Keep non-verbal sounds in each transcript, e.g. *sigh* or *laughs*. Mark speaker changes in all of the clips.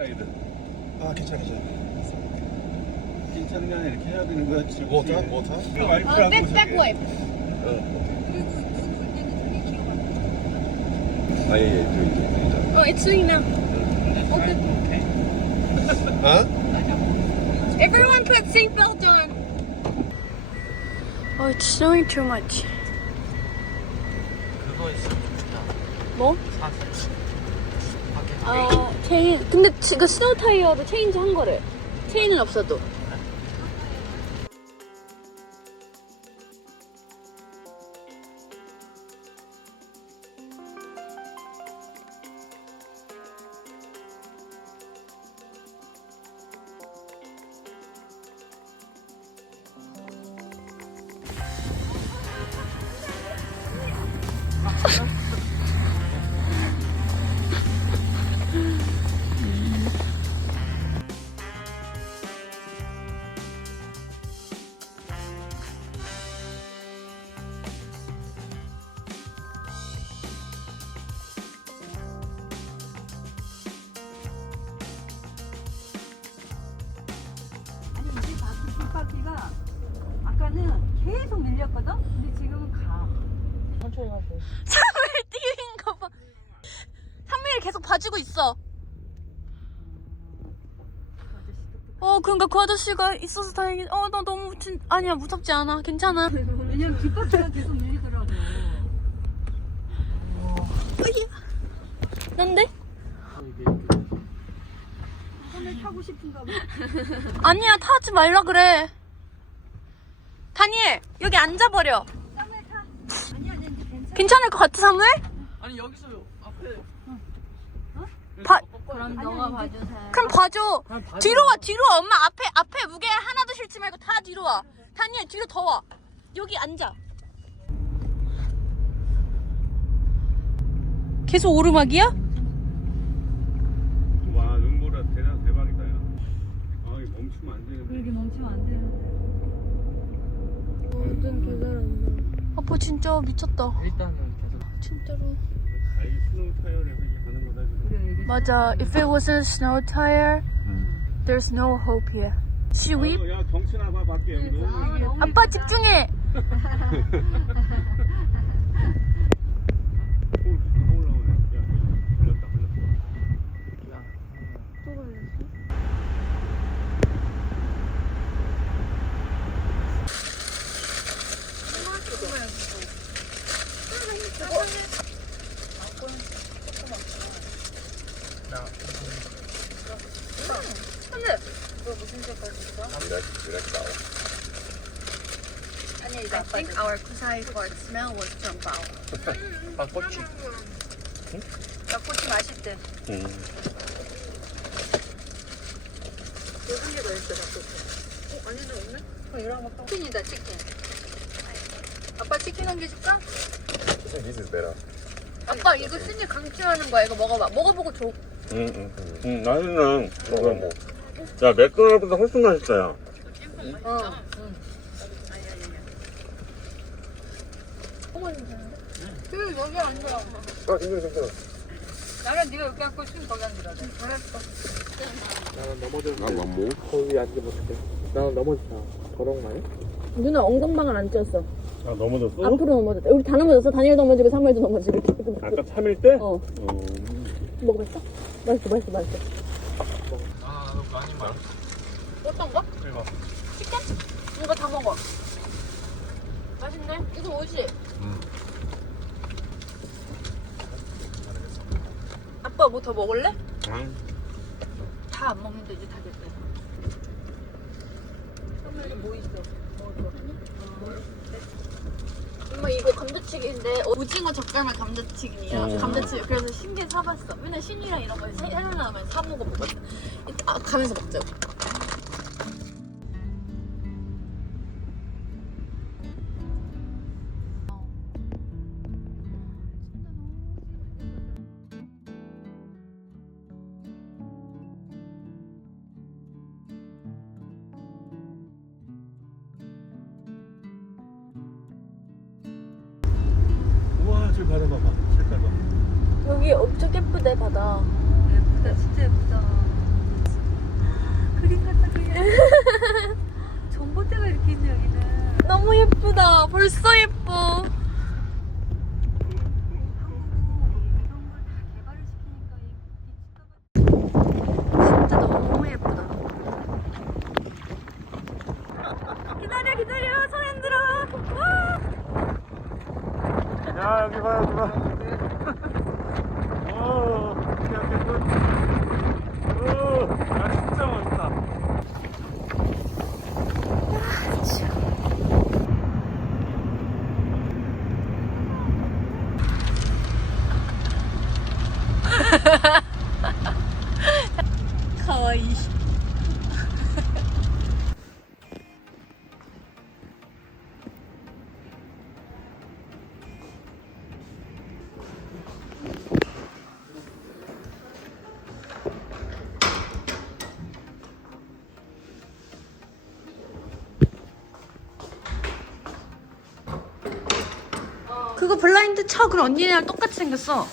Speaker 1: 사이드.
Speaker 2: 아 괜찮아 괜찮아
Speaker 1: 괜찮은 게 아니라 이렇게 해야 되는 거야. 지금.
Speaker 2: 뭐 타? 뭐 타?
Speaker 1: 그 와이프라고
Speaker 3: 어, 백, 백
Speaker 1: 저기.
Speaker 3: 와이프.
Speaker 2: 아예예 저기 저기
Speaker 3: Oh, it's doing now. Okay.
Speaker 2: 아? *laughs*
Speaker 3: Everyone put seatbelt on. Oh, it's snowing too much.
Speaker 4: 그거 있으면 좋다.
Speaker 3: 뭐?
Speaker 4: 사진. 확인.
Speaker 3: 아, 체인. 근데 지- 그 스노우 타이어도 체인지 한 거래. 체인은 없어도. 그 아저씨가 있어서 다행이. 어, 나 너무 진 아니야 무섭지 않아. 괜찮아.
Speaker 5: 왜냐면 뒷바퀴가 계속 밀리더라고.
Speaker 3: 난데?
Speaker 5: 손을 타고 싶은가 봐.
Speaker 3: 아니야 타지 말라 그래. 다니엘 여기 앉아버려.
Speaker 5: 쌈을 타. 아니 아니 이제 괜찮아.
Speaker 3: 괜찮을 것 같아 사무엘?
Speaker 4: 아니 여기서요. 앞에.
Speaker 3: 봐.
Speaker 5: 그럼 너가 봐주세요.
Speaker 3: 그럼 봐줘.
Speaker 4: 봐줘.
Speaker 3: 뒤로 와 뒤로 와 엄마 앞에 앞에 무게 하나도 실지 말고 다 뒤로 와. 다니엘 뒤로 더 와. 여기 앉아. 계속 오르막이야?
Speaker 1: 와 눈보라 대단 대박이다 야. 아 이거 멈추면 안 되는데.
Speaker 5: 그렇게 멈추면 안 되는데.
Speaker 3: 아빠 진짜 미쳤다.
Speaker 4: 일단은 계속.
Speaker 3: 진짜로. 맞아. If it wasn't snow tire, there's no hope here. Should we?
Speaker 1: 어, 야 경치나 봐 밖에 여기 너무 이게
Speaker 3: 아빠 집중해. *laughs* *laughs*
Speaker 4: 아 꼬치.
Speaker 3: 나 꼬치 맛있대.
Speaker 1: 응.
Speaker 3: 무슨 게더 있어, 나 꼬치. 어, 아니네, 없네? 그럼 이런 거 치킨이다, 치킨. 아빠 치킨 한 개 줄까?
Speaker 2: This is better
Speaker 3: 아빠 이거 신이 강추하는 거야. 이거 먹어봐. 먹어보고 줘.
Speaker 1: 응, 응, 응. 나는 이거 뭐. 야 맥도날드보다 훨씬 맛있다 야.
Speaker 3: 어. 응. 어 응, 여기 앉아.
Speaker 2: 아 괜찮아 괜찮아
Speaker 5: 나랑 네가 여기 앉고 춤 거기 앉으라 그래.
Speaker 3: 알았어.
Speaker 4: 나는 때.
Speaker 2: 아 뭐?
Speaker 4: 거기 앉지 못해. 나는 넘어지다. 더러운 거 아니야?
Speaker 3: 누나 엉덩방을 안 쪘어.
Speaker 1: 아 넘어졌어?
Speaker 3: 앞으로 넘어졌다. 우리 다 넘어졌어. 다니엘도 넘어지고 사무엘도 넘어지고. 이렇게.
Speaker 1: 아까 참일 때?
Speaker 3: 어.
Speaker 1: 어.
Speaker 3: 먹어봤어? 맛있어, 맛있어, 맛있어.
Speaker 4: 아 나도 많이 말.
Speaker 3: 어떤 거?
Speaker 4: 이거.
Speaker 3: 치킨? 이거 다 먹어. 맛있네. 이거 뭐지? 아빠 뭐 더 먹을래?
Speaker 1: 응.
Speaker 3: 다안 먹는데 이제 다 됐대. 선물이 뭐 있어? 먹을 거. 엄마 이거 감자튀김인데 오징어 젓갈만 감자튀김이야.
Speaker 1: 음.
Speaker 3: 감자튀김. 그래서 신게 사봤어. 맨날 신이랑 이런 거 생각나면 사 먹어보거든. 이따 가면서 먹자고.
Speaker 1: 야 여기 봐
Speaker 3: 여기
Speaker 5: 봐. 오, 오케이
Speaker 3: 오케이 끝. 블라인드 쳐. 그럼 언니랑 똑같이 생겼어.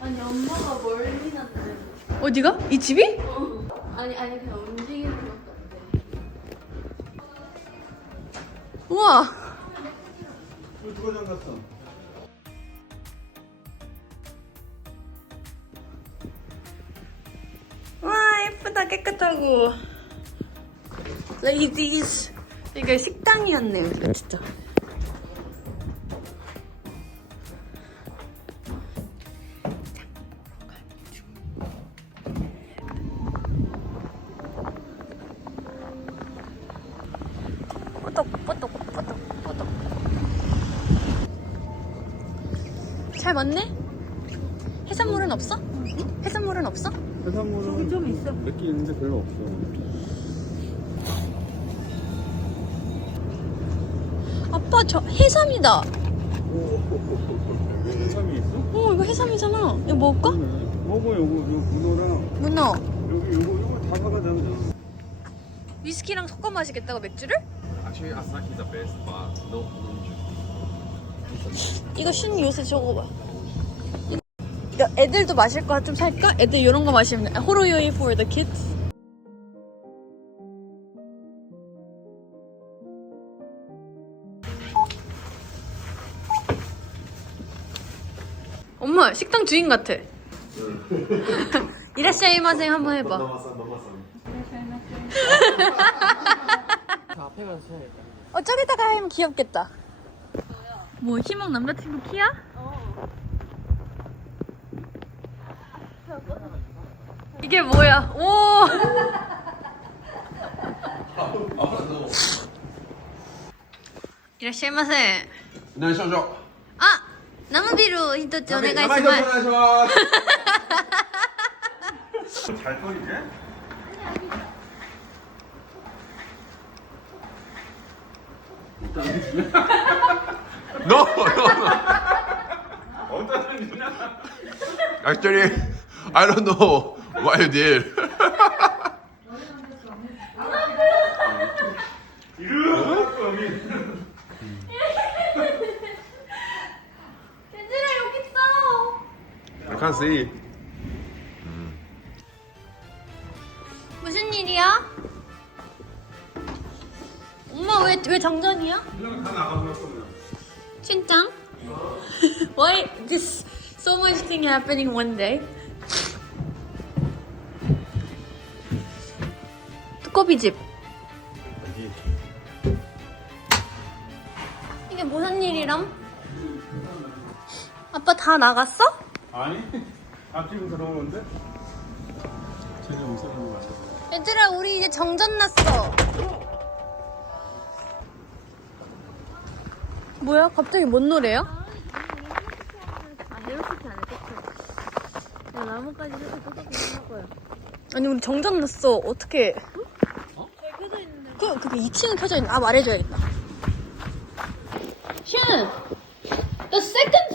Speaker 6: 아니 엄마가 멀리 났대.
Speaker 3: 어디가? 이 집이?
Speaker 6: 아니 아니 그냥 움직이는 것 같대.
Speaker 3: 우와.
Speaker 1: 누가 장갔어?
Speaker 3: 와 예쁘다 깨끗하고. Ladies. 이게 식당이었네요 진짜. 해삼이다.
Speaker 1: 해삼이 있어?
Speaker 3: 어 이거 해삼이잖아. 이거 먹을까?
Speaker 1: 먹어 요거 요 문어랑
Speaker 3: 문어.
Speaker 1: 여기 요거 요거 다 사가잖아.
Speaker 3: 위스키랑 섞어 마시겠다고 맥주를?
Speaker 2: Actually, Asahi's the best, but no orange.
Speaker 3: 이거 신 요새 저거 봐. 야, 애들도 마실 거좀 살까? 애들 이런 거 마시면 돼. 호로요이 for the kids. 식당 주인 같아. *laughs* 이라시아이마생 한번 해봐. 어, 저기다가 하면 귀엽겠다. 뭐, 희망 남자친구 키야? 이게 뭐야? 오!
Speaker 2: 이라시아이마생. 네,
Speaker 3: 쇼쇼. 生ビール一つお
Speaker 2: う
Speaker 3: 願いします。
Speaker 2: 生一つお願いします。
Speaker 1: 잘 끓이게?
Speaker 2: No, no, no.
Speaker 1: 어디다 주냐?
Speaker 2: Actually, I don't know what you did. See.
Speaker 3: 무슨 일이야? 엄마 왜왜 장전이야?
Speaker 1: 다 나가서 그냥.
Speaker 3: 진짜? Why this so much thing happening one day? 두꺼비 집. 이게 무슨 일이람? 아빠 다 나갔어?
Speaker 1: 아니 *laughs* 앞집으로 들어오는데? 쟤네 웃어있는 거 같아.
Speaker 3: 얘들아 우리 이제 정전 났어. 뭐야? 갑자기 뭔 노래야?
Speaker 6: 아 이렇게 안 해. 그치? 야 나뭇가지 이렇게 뜯어보는 할 거야.
Speaker 3: 아니 우리 정전 났어. 어떻게? 그 그게 2층에 켜져 있는. 아 말해줘야겠다. Shan, the second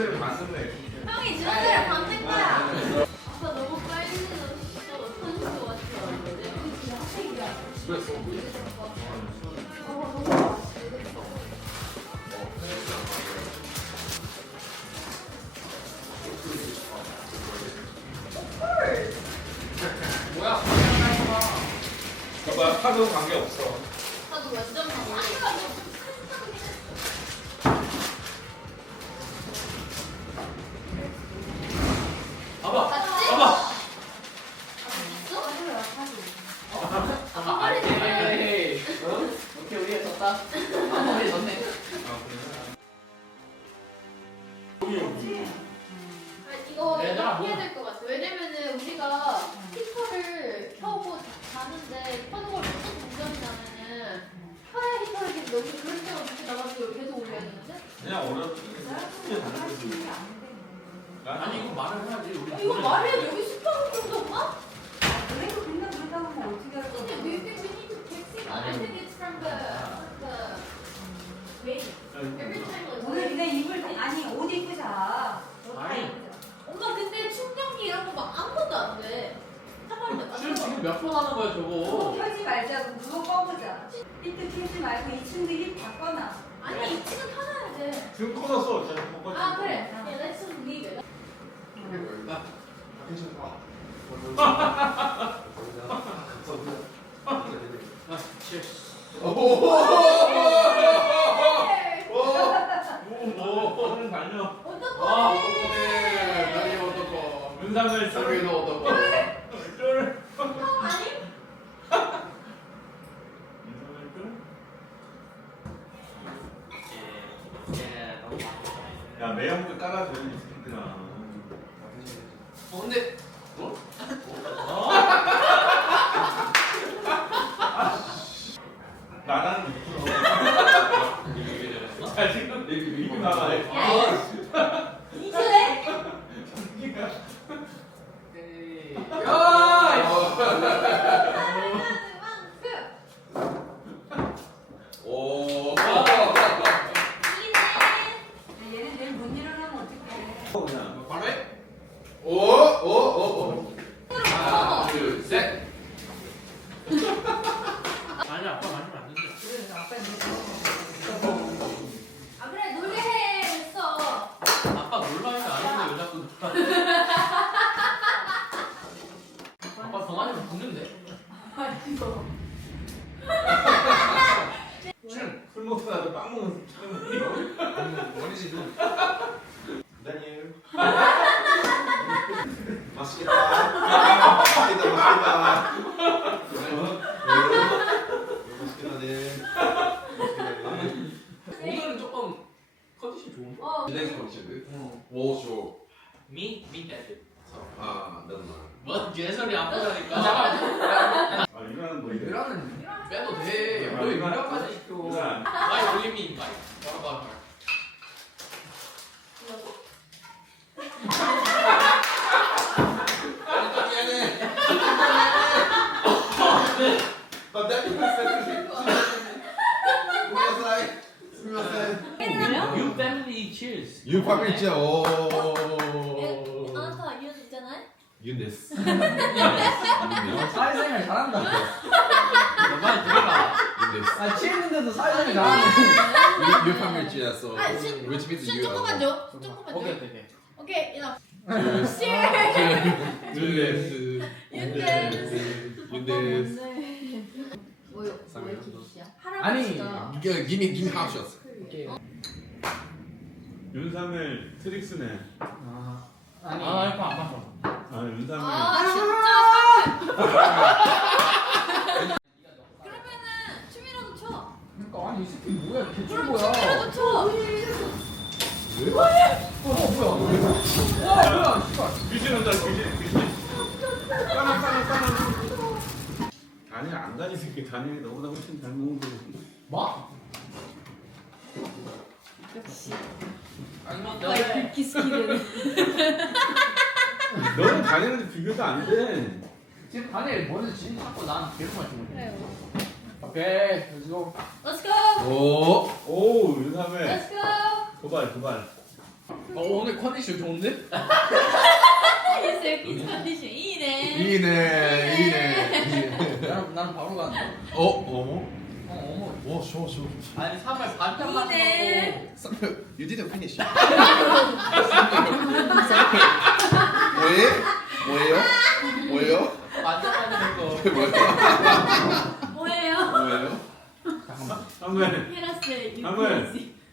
Speaker 1: 대로 다 쓰네.
Speaker 6: 형이 대로 받는 거야. 아빠 너무 빨리 넣었어. 터질 것 같아.
Speaker 7: 뭐야?
Speaker 1: 봐봐 파도 관계 없어.
Speaker 4: 지금 몇 번 하는 거야,
Speaker 5: 그거
Speaker 4: 저거?
Speaker 5: 켜지 말자고 그거 꺼보자. 히트 켜지 말고 2층도 히다 꺼놔.
Speaker 6: 아니 2층은 켜놔야 돼.
Speaker 1: 지금 꺼놨어. 자, 꺼.
Speaker 6: 아 그래. Yeah, let's leave it.
Speaker 4: 아, cheers.
Speaker 1: 오, 오늘 달려.
Speaker 4: 아,
Speaker 6: 어떡해.
Speaker 4: 어떡해. 나이 어떡해.
Speaker 1: 윤상을
Speaker 4: 서비도 어떡해.
Speaker 1: 쫄.
Speaker 6: 형 아니?
Speaker 1: 야, 매형도 이 새끼들아.
Speaker 4: 어, 근데. 어?
Speaker 1: 나가는 게 무서워. 자, 지금 이렇게 나가네.
Speaker 6: 이틀에?
Speaker 4: 에이.
Speaker 6: 아,
Speaker 4: 야!
Speaker 2: 오.
Speaker 5: 얘는 내일 못 일어나면 어떡해.
Speaker 1: 그냥.
Speaker 4: 바로 해?
Speaker 2: 오, 오, 오, 오.
Speaker 4: 하나, 둘, 셋. 아니, 아빠 마시면 안 된다.
Speaker 5: 그래서 아빠 이제
Speaker 6: 아 그래 놀게 해. 됐어.
Speaker 4: 아빠 놀라면 안 하는데 왜 자꾸 아빠 더 마시면 죽는데? 춘!
Speaker 1: 술 먹다가 빵 먹는 사람.
Speaker 2: 머리지 눈.
Speaker 1: 다니엘.
Speaker 2: 맛있겠다. 맛있겠다, 맛있겠다. 맛있겠다, 네. 맛있겠다, 네.
Speaker 4: 오늘은 조금 컨디션 좋은데?
Speaker 6: 어.
Speaker 2: 릴렉스 컨디션.
Speaker 4: 어.
Speaker 2: 오, 좋아.
Speaker 4: 데드
Speaker 2: 아, 너무
Speaker 4: 뭔 개소리 아프다니까 잠깐만
Speaker 1: 아, 이거는 뭐 이래.
Speaker 4: 유라는 빼도 돼. 왜 유라까지 시켜?
Speaker 1: 이거 안-
Speaker 4: 아이 올림픽 인바이. 바로 바로.
Speaker 2: 나 대표 스미마사이. 스미마사이.
Speaker 4: You family cheers.
Speaker 2: 유 파밀지. 오.
Speaker 6: 아나타 이어져 있잖아.
Speaker 2: 윤데스.
Speaker 7: 사회생활 잘한다.
Speaker 4: 너만 들어가.
Speaker 2: 윤데스.
Speaker 7: 아 취했는데도 사회생활 잘하네.
Speaker 2: 유 파밀지였어.
Speaker 6: 아, 신-
Speaker 2: Which means
Speaker 6: 신
Speaker 2: you.
Speaker 6: 조금만 줘. 조금만
Speaker 4: 오케이
Speaker 6: 줘.
Speaker 4: 오케이.
Speaker 6: 오케이. 야.
Speaker 2: 윤데스.
Speaker 6: 윤데스.
Speaker 2: 윤데스. 쌍둥이
Speaker 6: 왜
Speaker 2: 하나
Speaker 6: 기시야?
Speaker 7: 아니,
Speaker 6: 할아버지가.
Speaker 2: Give me, give me half shots.
Speaker 1: 윤상을 트릭스네.
Speaker 7: 아, 아니.
Speaker 4: 아 이거 안 마셔.
Speaker 1: 아, 윤상을.
Speaker 6: 아 진짜. 그러면은 춤이라도 춰.
Speaker 7: 그러니까 아니 이 새끼 뭐야
Speaker 6: 그럼
Speaker 7: 개쩔보야.
Speaker 6: 춤이라도 춰.
Speaker 7: 어 뭐야? 와 뭐야? 씨발.
Speaker 1: 귀신 온다, 귀신, 귀신. 까나, 까나, 까나. 아니, 안 다니는 너보다 훨씬 잘 먹는 거.
Speaker 7: 뭐?
Speaker 4: 나너
Speaker 6: 긁기 스킬을.
Speaker 1: 너는 다니는데 비교도 안 돼.
Speaker 7: 지금 다니엘 머리에서 진 찾고 난 계속 마시고.
Speaker 6: 그래요.
Speaker 7: 오케이, let's go.
Speaker 6: Let's go.
Speaker 2: 오.
Speaker 1: 오, 윤삼에.
Speaker 6: Let's go.
Speaker 1: 도발, 도발.
Speaker 4: 어, 오늘 컨디션 좋은데?
Speaker 6: 이 새끼 컨디션 이네.
Speaker 2: 이네, 이네.
Speaker 7: 나는 바로 간다.
Speaker 2: 어, 어머.
Speaker 7: 어 어머.
Speaker 2: 오, 쇼, 쇼.
Speaker 4: 아니 3월 반편 마시고
Speaker 6: 이네.
Speaker 2: You didn't finish. 뭐예요? 뭐예요? 뭐예요?
Speaker 4: 반편 마시고
Speaker 2: 뭐예요?
Speaker 6: 뭐예요?
Speaker 2: 뭐예요?
Speaker 7: 자, 잠깐만.
Speaker 1: 한번
Speaker 6: 헤라스의
Speaker 1: 한번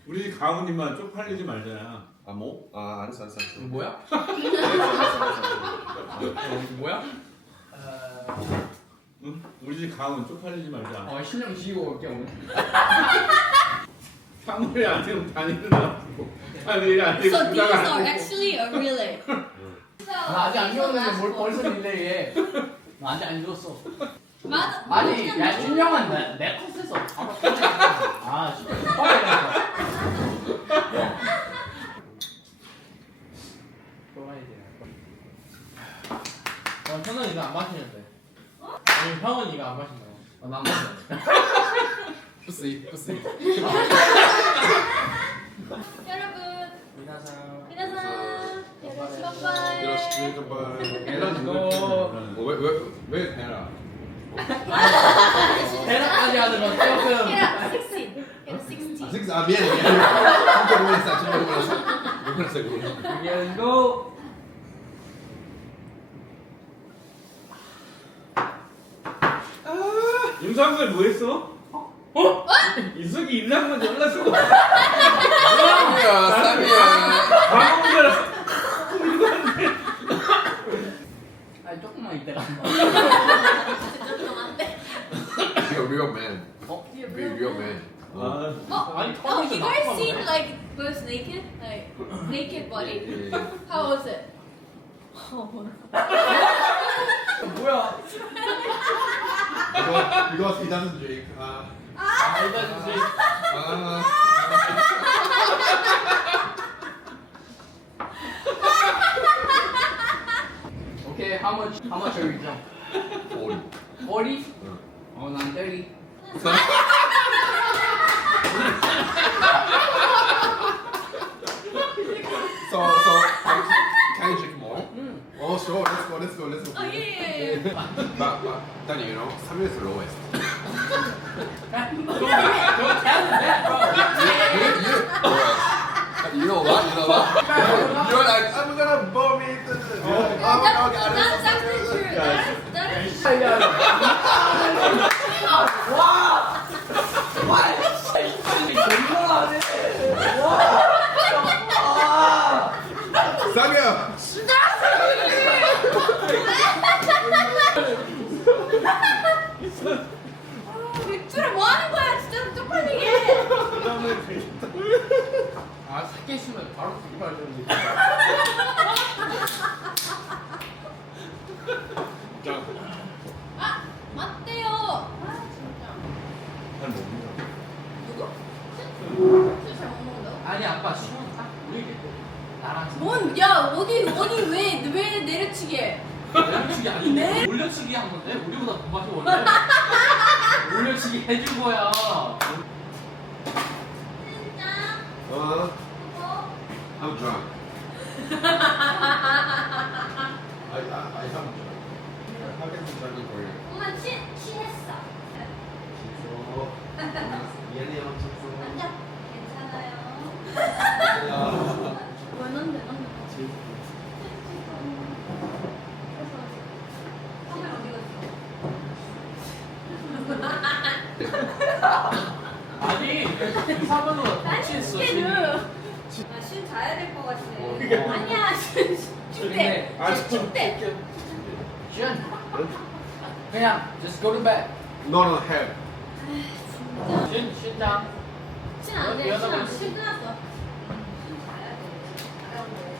Speaker 1: 우리 집 가훈님만 쪽팔리지 말자.
Speaker 2: 아 뭐? 아 알았어 알았어 알았어.
Speaker 7: 이거 뭐야? 이거 뭐야? 어,
Speaker 1: 응? 우리 집 가훈 쪽팔리지 말자.
Speaker 7: 어 신령 지우고 올게 오늘. *laughs*
Speaker 1: 사물이 안 되면 다니는 아프고 다니는 안 되면
Speaker 6: So these
Speaker 1: 안
Speaker 6: are
Speaker 1: 되고.
Speaker 6: actually a relay.
Speaker 7: 나 *laughs* 아직 안 죽었는데 뭘 벌써 릴레이해? 나 아직 안 죽었어.
Speaker 6: 맞아.
Speaker 7: 아니 야 신령은 내, 내 컷에서 바로 꺼내. 아 진짜 빨리 어, 형은 이거 안 마시는 데. 아니 형은 이거 안 마신다고. 어, 난 마셔. *laughs* 뿌스이 뿌스이. *laughs*
Speaker 6: 여러분,
Speaker 7: 미나상.
Speaker 6: 미나상, 여러분, 바이바이.
Speaker 7: 렛츠고.
Speaker 2: 왜왜 왜 대라?
Speaker 7: 대낮까지 하는 건 조금.
Speaker 6: 헤라 16. 헤라 16.
Speaker 2: 아 미안해 미안해. 깜짝 놀랐어 진짜 놀랐어. 놀랐어 놀랐어.
Speaker 7: 렛츠
Speaker 1: 윤상걸 뭐 했어? 어? 어? 이석이 임상근 연락 쓰고.
Speaker 2: 쌈이야 쌈이야.
Speaker 1: 방문자랑
Speaker 7: 아니 조금만 이따가 뭐야? 이거 이거
Speaker 2: 이다선 주익. 아.
Speaker 7: 아, 일단 주식.
Speaker 2: 아.
Speaker 7: Okay, how much? How much are you drunk?
Speaker 2: Forty.
Speaker 7: Forty?
Speaker 2: 응.
Speaker 7: Oh, no, I'm thirty.
Speaker 2: So so. Oh sure. Let's go. Let's go. Let's go.
Speaker 6: Oh yeah, yeah, yeah.
Speaker 2: But but then you know, Sam is the lowest.
Speaker 7: Don't tell them that, bro.
Speaker 2: You you lowest. You know what? You know what? You're like I'm gonna
Speaker 7: 아,
Speaker 6: 맞대요. 아, 진짜.
Speaker 1: 잘 먹는다.
Speaker 6: 누구? 술잘 못 먹는다고?
Speaker 7: 아니 아빠 시원 딱 우리 나랑
Speaker 6: 뭔, 야, 어디, 어디, 왜, 왜 내려치게?
Speaker 7: 올려치기 아닌데? 올려치기 한 건데 우리보다 더 마셔 원래. 올려치기 해준 거야.
Speaker 6: 진짜? 어?
Speaker 2: I'm drunk. I I I am drunk. How can you drunk for you?
Speaker 6: 엄마 취, 취했어.
Speaker 2: So 미안해요.
Speaker 6: 침대.
Speaker 7: 준. 그냥 just go to bed.
Speaker 2: 너는 해.
Speaker 7: 준, 준 다음.
Speaker 6: 신안 돼. 신안 신 끝났어.
Speaker 3: 신 자야 돼.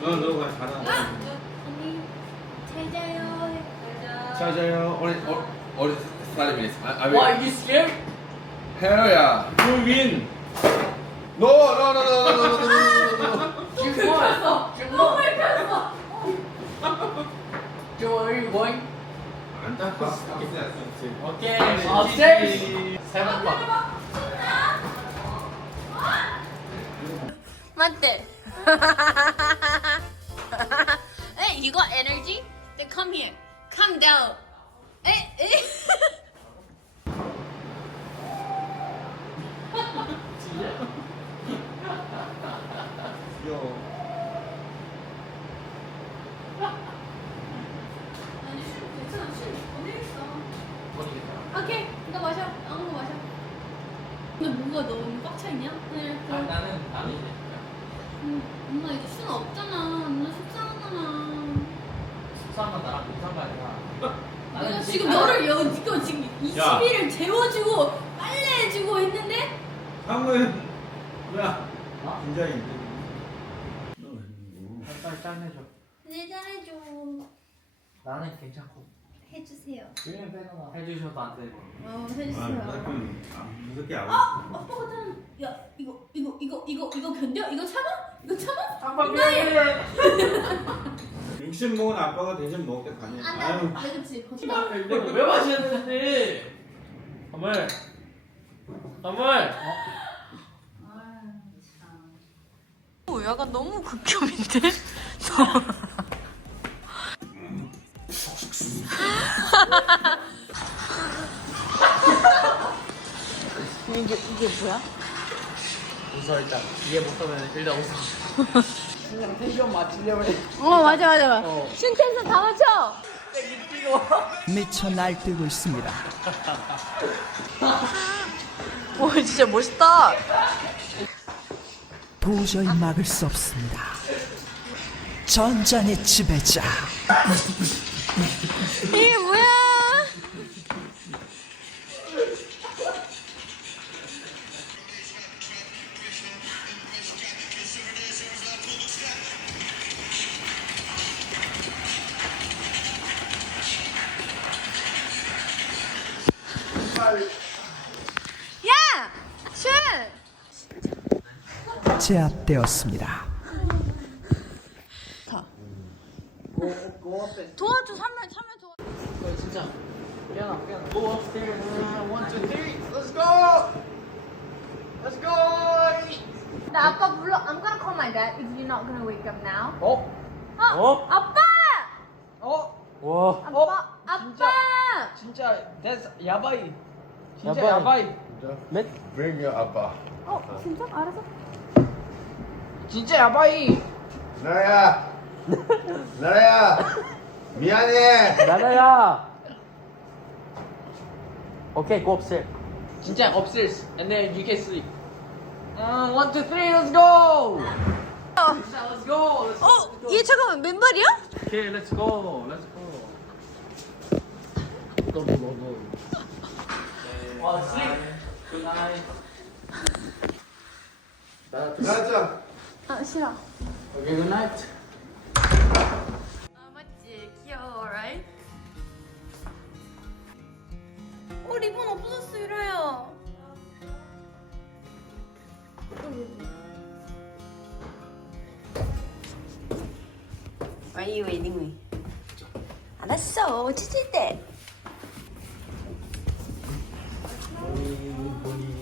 Speaker 1: 너 너가 잘한다.
Speaker 6: 언니 잘 자요.
Speaker 3: 잘
Speaker 2: 자요. 어리 어리 사람이 있어.
Speaker 7: Why
Speaker 2: are
Speaker 7: you scared?
Speaker 2: 헤어야.
Speaker 1: You win.
Speaker 2: No no no no no no no no.
Speaker 7: 김포. 김포. Don't worry, you going? Okay, upstairs. Seven o'clock.
Speaker 6: 待って *laughs* Hey, you got energy? Then come here. Come down. Eh, eh. *laughs* 오케이, 이거 마셔. 아무 거 마셔. 근데 뭔가 너무 꽉차 있냐? 그냥
Speaker 7: 아, 나는 나는 이제
Speaker 6: 음, 엄마 이제 수는 없잖아 엄마 속상하잖아
Speaker 7: 속상한 나랑 비슷한 거 아니야.
Speaker 6: 내가 지금 너를 여, 이거 지금
Speaker 1: 야.
Speaker 6: 20일을 재워주고 빨래해주고 있는데
Speaker 1: 상우는 야
Speaker 7: 어?
Speaker 1: 긴장인데.
Speaker 7: 빨리 짠해줘.
Speaker 6: 네 잘해줘
Speaker 7: 나는 괜찮고.
Speaker 6: 해주세요
Speaker 7: 그냥 빼놓아. 해주셔도 안 되고.
Speaker 6: 어
Speaker 1: 아,
Speaker 6: 해주세요
Speaker 1: 나좀 무섭게 안.
Speaker 6: 아빠가 짠. 야 이거 이거 이거 이거 이거 견뎌? 이거 참아? 이거 참아?
Speaker 7: 한번 빼. *laughs*
Speaker 1: 육신 먹은 아빠가 대신 먹게 가냐. 아유.
Speaker 6: 안돼 그치
Speaker 7: 내가 왜 마시는데? 선물. 선물.
Speaker 3: 어, 약간 너무 극혐인데? *laughs* 이게 이게 뭐야?
Speaker 7: 웃어 일단. 이해 못하면 일단 웃어. 그냥 텐션 맞추려고 해.
Speaker 3: 어 맞아 맞아 맞아.
Speaker 7: 어.
Speaker 3: 신텐션 다 맞춰.
Speaker 8: 미쳐 날뛰고 있습니다. *laughs*
Speaker 3: 오 진짜 멋있다.
Speaker 8: 도저히 막을 수 없습니다. 전장의 지배자.
Speaker 3: 이게 뭐야? 야!
Speaker 8: 제압되었습니다.
Speaker 3: 도와줘 삼면 삼면 도와.
Speaker 7: 어, 진짜. 깨어나 깨어나. Go upstairs. One, two, three. Let's go. Let's go.
Speaker 6: 나 아빠 불러 I'm gonna call my dad if you're not gonna wake up now
Speaker 7: 어?
Speaker 6: 어?
Speaker 7: 어?
Speaker 6: 아빠!
Speaker 7: 어? 와.
Speaker 6: 아빠! 아빠!
Speaker 7: 진짜 that's 야바이. 진짜
Speaker 2: 야바이.
Speaker 7: 야바이.
Speaker 2: Bring your 아빠.
Speaker 6: 어 진짜? 알았어
Speaker 7: 진짜 야바이.
Speaker 2: 나라야. 나라야. 미안해.
Speaker 7: 나나야. Okay, go upstairs. 진짜 upstairs, and then you can sleep. Uh, one, two, three, let's go. 진짜 let's go. Let's
Speaker 3: 어? 얘 잠깐만 맨발이야?
Speaker 7: Okay, let's go. Let's go. Go, go, go, go. Oh, sleep. Good night.
Speaker 2: 나자.
Speaker 6: 아 싫어
Speaker 7: Okay, good night.
Speaker 3: 아 맞지 귀여워 right? 어 리본 없어졌어 유라야 Why are you waiting me? 알았어 찢을 때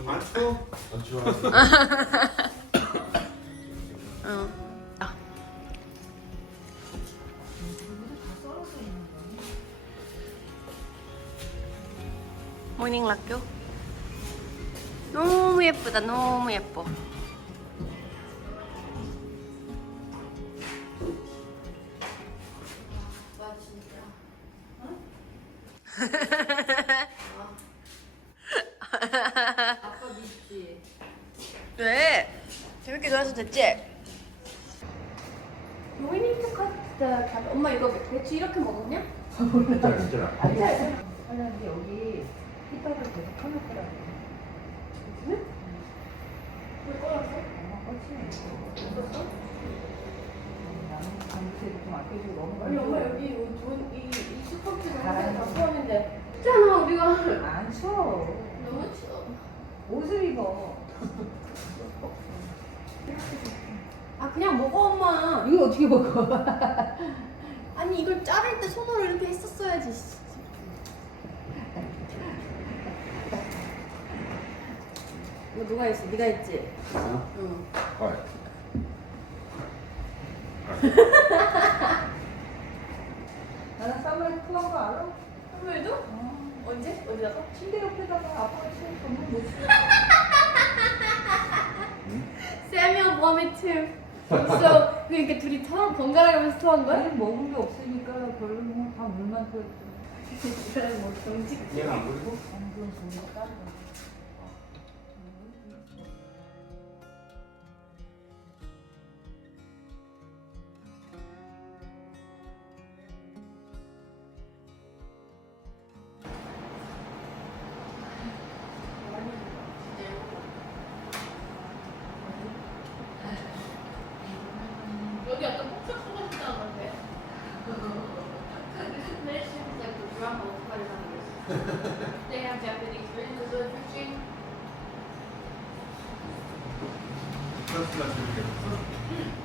Speaker 1: 안 추워?
Speaker 2: 안 추워.
Speaker 3: 응. 아. 모닝 락교 너무 예쁘다 너무 예뻐
Speaker 6: 믿지 *laughs* *laughs*
Speaker 3: 왜? 재밌게 놀아서 됐지?
Speaker 6: We need to cut the cabbage. 엄마 이거 배추 이렇게 먹었냐?
Speaker 2: 진짜 진짜.
Speaker 5: 아니 근데 여기 힙합을 계속 켜놓더라고.
Speaker 6: 왜 꺼놨어?
Speaker 5: 엄마 꽂히네. 나는 강제로 좀 아껴주고 너무
Speaker 6: 아니 엄마. 여기 돈, 이, 이 슈퍼키즈
Speaker 5: 잘하네.
Speaker 6: 다 포함인데 있잖아 우리가
Speaker 5: 안 추워.
Speaker 6: 너무 추워
Speaker 5: 옷을 입어.
Speaker 6: 아 그냥 먹어 엄마
Speaker 5: 이거 어떻게 먹어? *laughs*
Speaker 6: 아니 이걸 자를 때 손으로 이렇게 했었어야지 씨. 이거 누가 했어? 네가 했지? 응
Speaker 2: 어이. *laughs*
Speaker 5: 나는 쌈을 풀한 거 알아?
Speaker 6: 선물도? 언제? 어디다가?
Speaker 5: 침대 옆에다가 아빠가 치는 건물 못 쓰고.
Speaker 6: Samuel wanted to so 그러니까 둘이 서로 번갈아 가면서 토한 거야?
Speaker 5: 나는 먹은 게 없으니까 별로 뭐다 물만 터있고.
Speaker 6: 그래 뭐 정직
Speaker 1: 얘는 안 보이고?
Speaker 5: 방금 보니까
Speaker 1: 여기 약간
Speaker 6: 폭삭소가 싶다는 건데. That like the rumble of quite They have Japanese versions of those machines. 프랑스가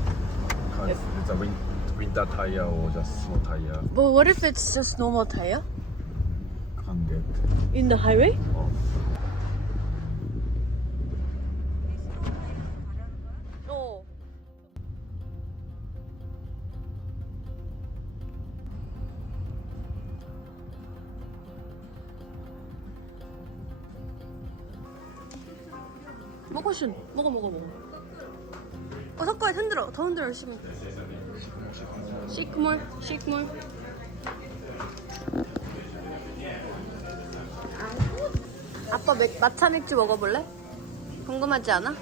Speaker 2: 看 it's a win winter tire or just snow tire.
Speaker 3: But what if it's just normal tire?
Speaker 2: Can't get.
Speaker 3: In the highway?
Speaker 2: 어.
Speaker 3: 어 먹어 슌 먹어 먹어 먹어 어 섞어야 흔들어 더 흔들어 열심히 시크몰 시크몰 아빠 맥, 마차 맥주 먹어볼래? 궁금하지 않아?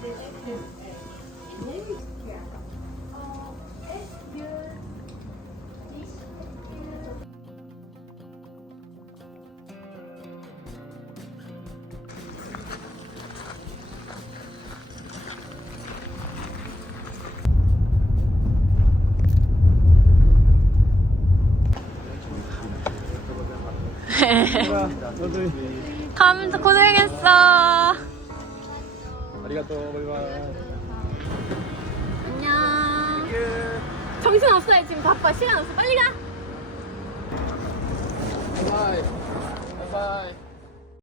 Speaker 3: 가면서 고생했어.
Speaker 2: 아리가또 바이바이.
Speaker 3: 안녕. 정신 없어요. 지금 바빠. 시간 없어. 빨리 가.
Speaker 7: Bye bye.